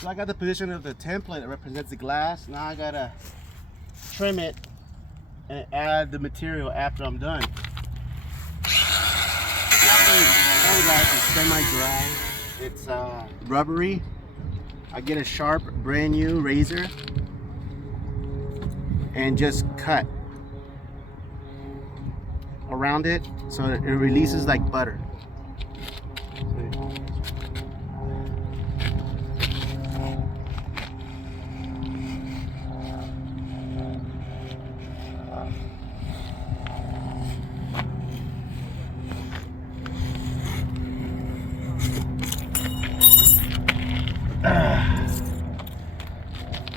So I got the position of the template that represents the glass. Now I gotta trim it and add the material after I'm done. It's semi-dry. It's rubbery. I get a sharp, brand new razor and just cut around it so it releases like butter.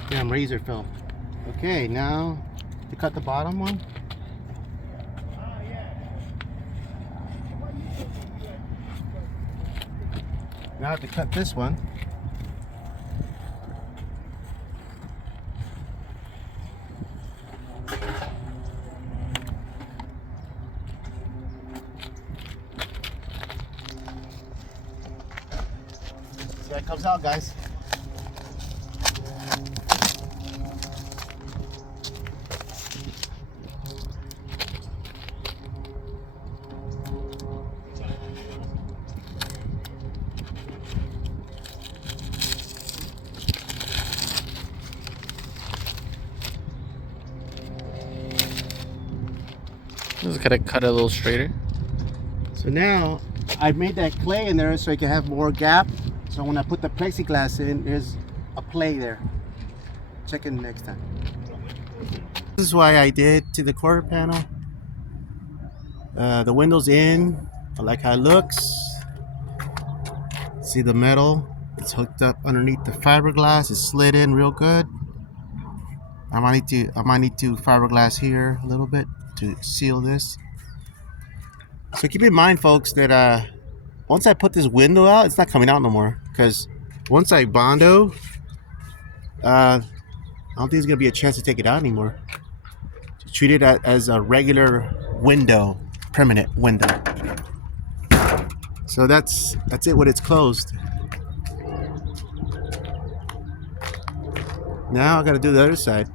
Damn, razor fell. Okay, now to cut the bottom one. Now I have to cut this one. See how it comes out, guys. Just gotta cut a little straighter. So now I've made that clay in there so I can have more gap. So when I put the plexiglass in, there's a play there. Check it next time. This is why I did to the quarter panel. The window's in. I like how it looks. See the metal? It's hooked up underneath the fiberglass. It's slid in real good. I might need to fiberglass here a little bit to seal this. So keep in mind, folks, that once I put this window out, it's not coming out no more, because once I Bondo, I don't think there's gonna be a chance to take it out anymore. To treat it as a regular window, permanent window. So that's it when it's closed. Now I gotta do the other side.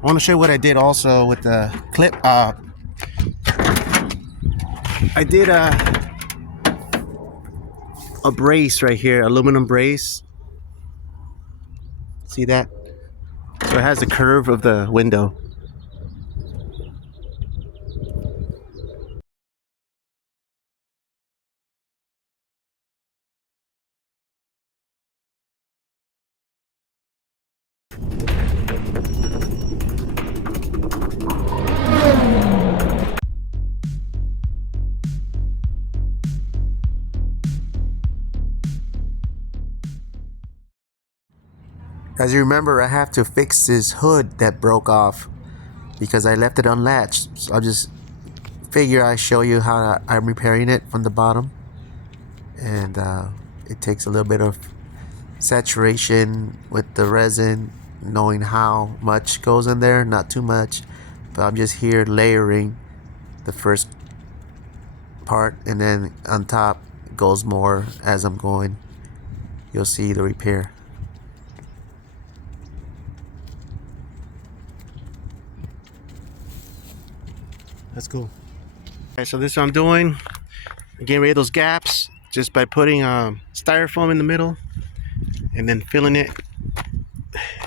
I want to show you what I did also with the clip. I did a brace right here, aluminum brace. See that? So it has the curve of the window. As you remember, I have to fix this hood that broke off because I left it unlatched. So I'll just figure I show you how I'm repairing it from the bottom. And it takes a little bit of saturation with the resin, knowing how much goes in there, not too much. But I'm just here layering the first part, and then on top goes more as I'm going. You'll see the repair. That's cool. Okay, so this is what I'm doing. I'm getting rid of those gaps just by putting styrofoam in the middle and then filling it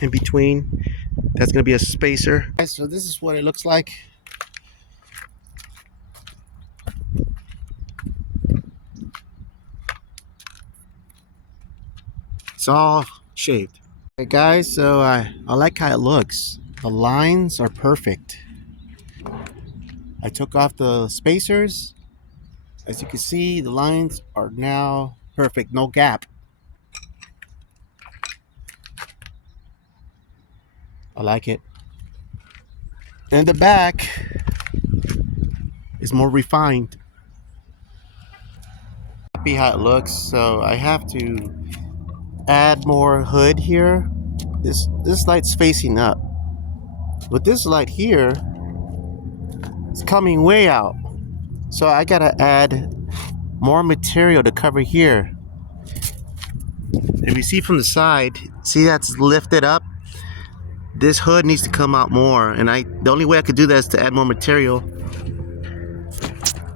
in between. That's gonna be a spacer. Okay, so this is what it looks like. It's all shaved. Okay, guys, so I like how it looks. The lines are perfect. I took off the spacers. As you can see, the lines are now perfect, no gap. I like it. And the back is more refined. Happy how it looks, so I have to add more hood here. This light's facing up. With this light here, it's coming way out. So I gotta add more material to cover here. If you see from the side, see that's lifted up? This hood needs to come out more, and the only way I could do that is to add more material.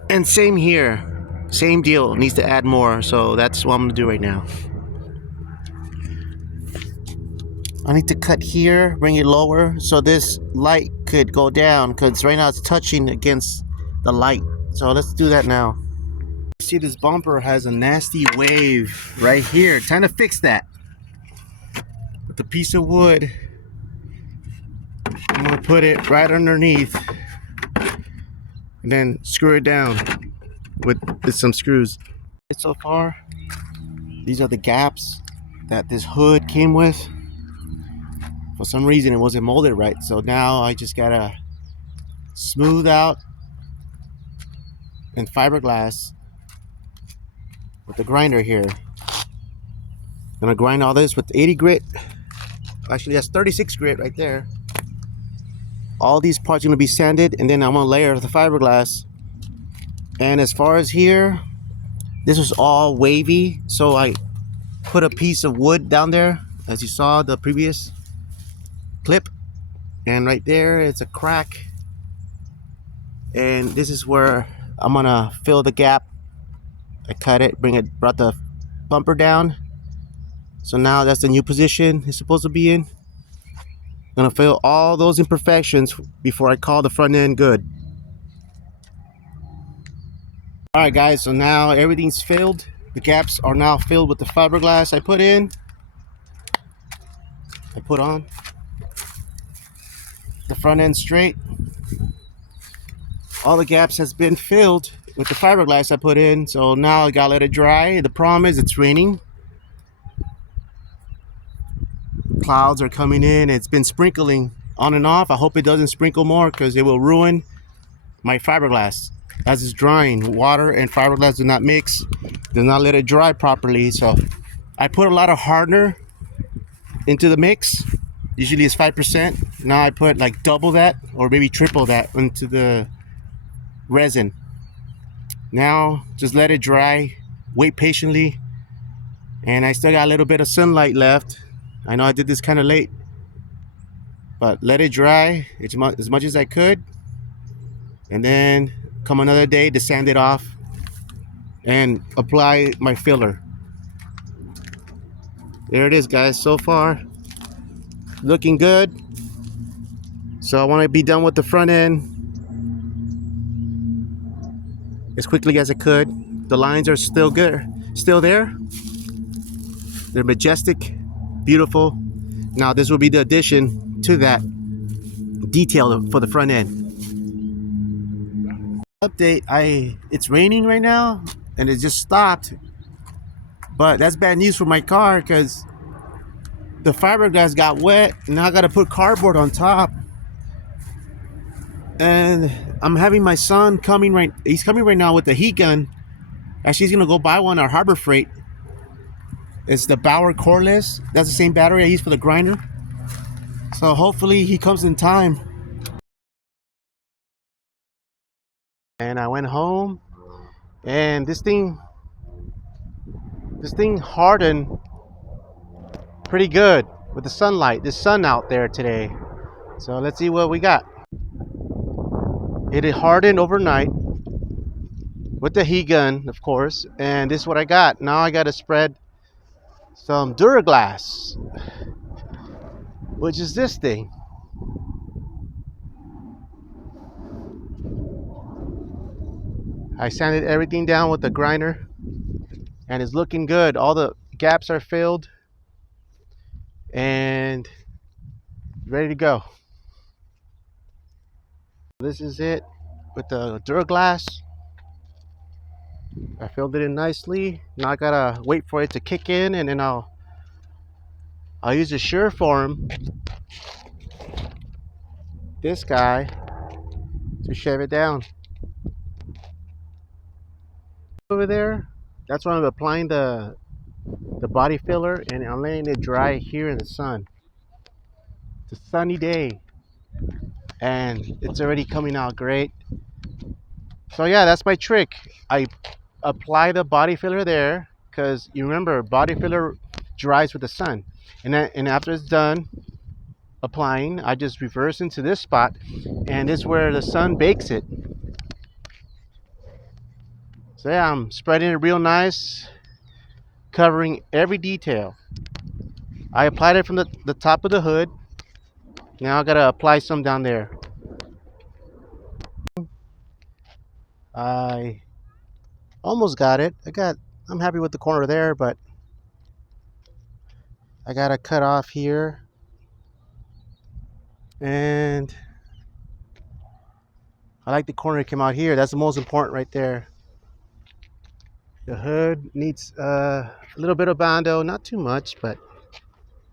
And same here, same deal, needs to add more, so that's what I'm gonna do right now. I need to cut here, bring it lower, so this light could go down, because right now it's touching against the light. So let's do that now. See, this bumper has a nasty wave right here. Time to fix that. With a piece of wood, I'm gonna put it right underneath and then screw it down with some screws. So far, these are the gaps that this hood came with. For some reason it wasn't molded right, so now I just gotta smooth out and fiberglass with the grinder here. I'm gonna grind all this with 80 grit. Actually, that's 36 grit right there. All these parts are gonna be sanded, and then I'm gonna layer the fiberglass. And as far as here, this was all wavy, so I put a piece of wood down there, as you saw the previous clip, and right there it's a crack, and this is where I'm gonna fill the gap. I cut it, brought the bumper down, so now that's the new position it's supposed to be in. I'm gonna fill all those imperfections before I call the front end good. Alright guys, so now everything's filled. The gaps are now filled with the fiberglass I put on. The front end straight. All the gaps has been filled with the fiberglass I put in, so now I gotta let it dry. The problem is it's raining. Clouds are coming in. It's been sprinkling on and off. I hope it doesn't sprinkle more, because it will ruin my fiberglass. As it's drying, water and fiberglass do not mix, does not let it dry properly. So I put a lot of hardener into the mix. Usually it's 5%. Now I put like double that or maybe triple that into the resin. Now just let it dry, wait patiently, and I still got a little bit of sunlight left. I know I did this kind of late, but let it dry as much as I could, and then come another day to sand it off and apply my filler. There it is, guys. So far looking good. So I want to be done with the front end as quickly as I could. The lines are still good, still there. They're majestic, beautiful. Now this will be the addition to that detail for the front end. Update, it's raining right now and it just stopped, but that's bad news for my car, because the fiberglass got wet and now I gotta put cardboard on top. And I'm having my son he's coming right now with the heat gun. Actually, he's gonna go buy one at Harbor Freight. It's the Bauer cordless. That's the same battery I use for the grinder. So hopefully he comes in time. And I went home, and this thing hardened pretty good with the sunlight. There's sun out there today. So let's see what we got. It hardened overnight with the heat gun, of course, and this is what I got. Now I got to spread some Duraglass, which is this thing. I sanded everything down with the grinder, and it's looking good. All the gaps are filled and ready to go. This is it with the Duraglass. I filled it in nicely. Now I gotta wait for it to kick in, and then I'll use a Sureform, this guy, to shave it down. Over there, that's where I'm applying the body filler, and I'm letting it dry here in the sun. It's a sunny day and it's already coming out great. So yeah, that's my trick. I apply the body filler there, because you remember body filler dries with the sun. And after it's done applying, I just reverse into this spot, and this is where the sun bakes it. So yeah, I'm spreading it real nice, covering every detail. I applied it from the top of the hood. Now I gotta apply some down there. I almost got it. I'm happy with the corner there, but I gotta cut off here. And I like the corner that came out here. That's the most important right there. The hood needs a little bit of Bondo, not too much, but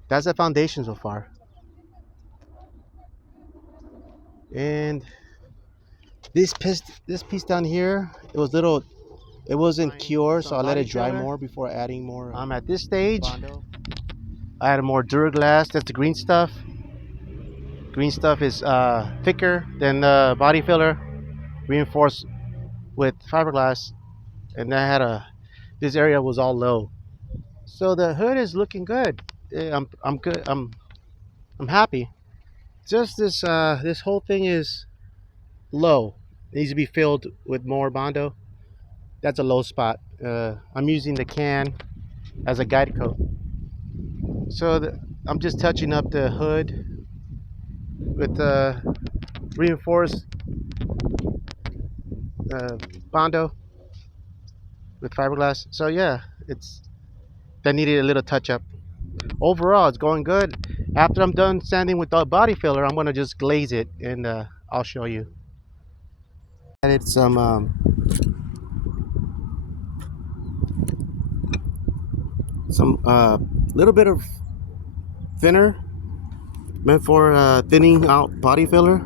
that's the foundation so far. And this piece down here, it wasn't cured, so I let it dry more before adding more. At this stage, I added more Duraglass. That's the green stuff. Green stuff is thicker than the body filler, reinforced with fiberglass, and this area was all low. So the hood is looking good. I'm good. I'm happy. Just this whole thing is low. It needs to be filled with more Bondo. That's a low spot. I'm using the can as a guide coat. So I'm just touching up the hood with reinforced Bondo with fiberglass. So yeah, that needed a little touch up. Overall, it's going good. After I'm done sanding with the body filler, I'm gonna just glaze it, and I'll show you. Added some little bit of thinner, meant for thinning out body filler.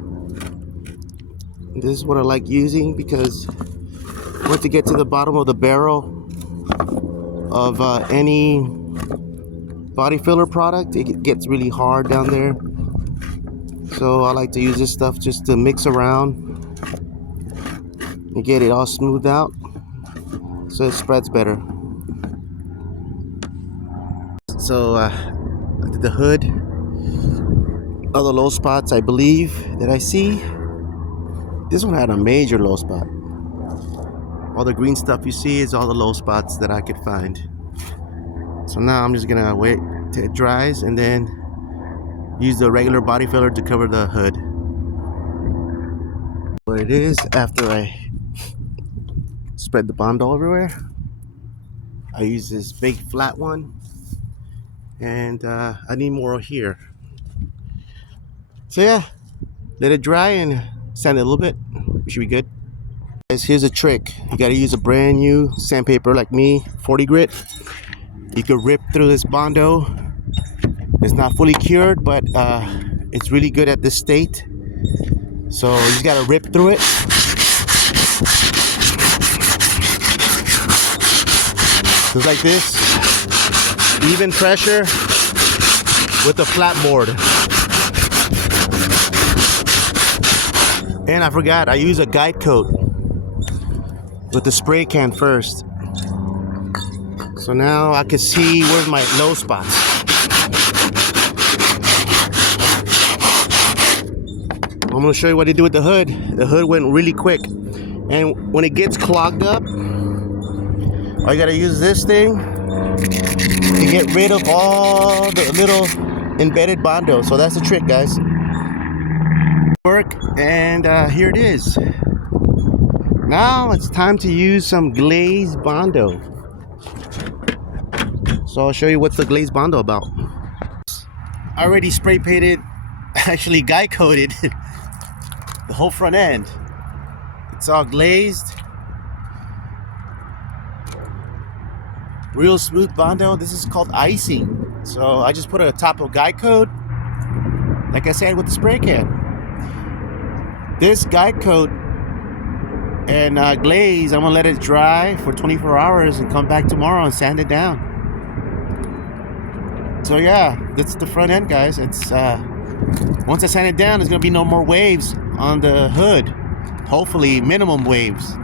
This is what I like using because once you get to the bottom of the barrel of any body filler product, it gets really hard down there. So I like to use this stuff just to mix around and get it all smoothed out so it spreads better. So I did the hood. All the low spots I believe that I see. This one had a major low spot. All the green stuff you see is all the low spots that I could find. So now I'm just gonna wait till it dries and then use the regular body filler to cover the hood. What it is, after I spread the Bondo everywhere, I use this big flat one, and I need more here. So yeah, let it dry and sand it a little bit. We should be good. Guys, here's a trick. You gotta use a brand new sandpaper like me, 40 grit. You can rip through this Bondo. It's not fully cured, but it's really good at this state. So you just gotta rip through it. Just like this. Even pressure with the flat board. And I forgot, I use a guide coat with the spray can first. So now I can see where's my low spots. I'm gonna show you what they do with the hood. The hood went really quick. And when it gets clogged up, all you gotta use is this thing to get rid of all the little embedded Bondo. So that's the trick, guys. Work, and here it is. Now it's time to use some glazed Bondo. So I'll show you what's the glazed Bondo about. I already spray painted, actually guy coated the whole front end. It's all glazed. Real smooth Bondo. This is called icing. So I just put a top of guy coat, like I said, with the spray can. This guide coat and glaze, I'm gonna let it dry for 24 hours and come back tomorrow and sand it down. So yeah, that's the front end, guys. It's once I sand it down, there's gonna be no more waves on the hood. Hopefully minimum waves.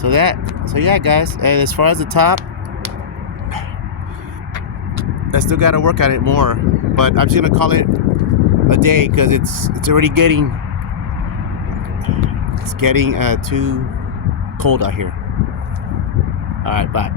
So yeah, guys. And as far as the top, I still gotta work on it more, but I'm just gonna call it a day because it's already getting too cold out here. All right, bye.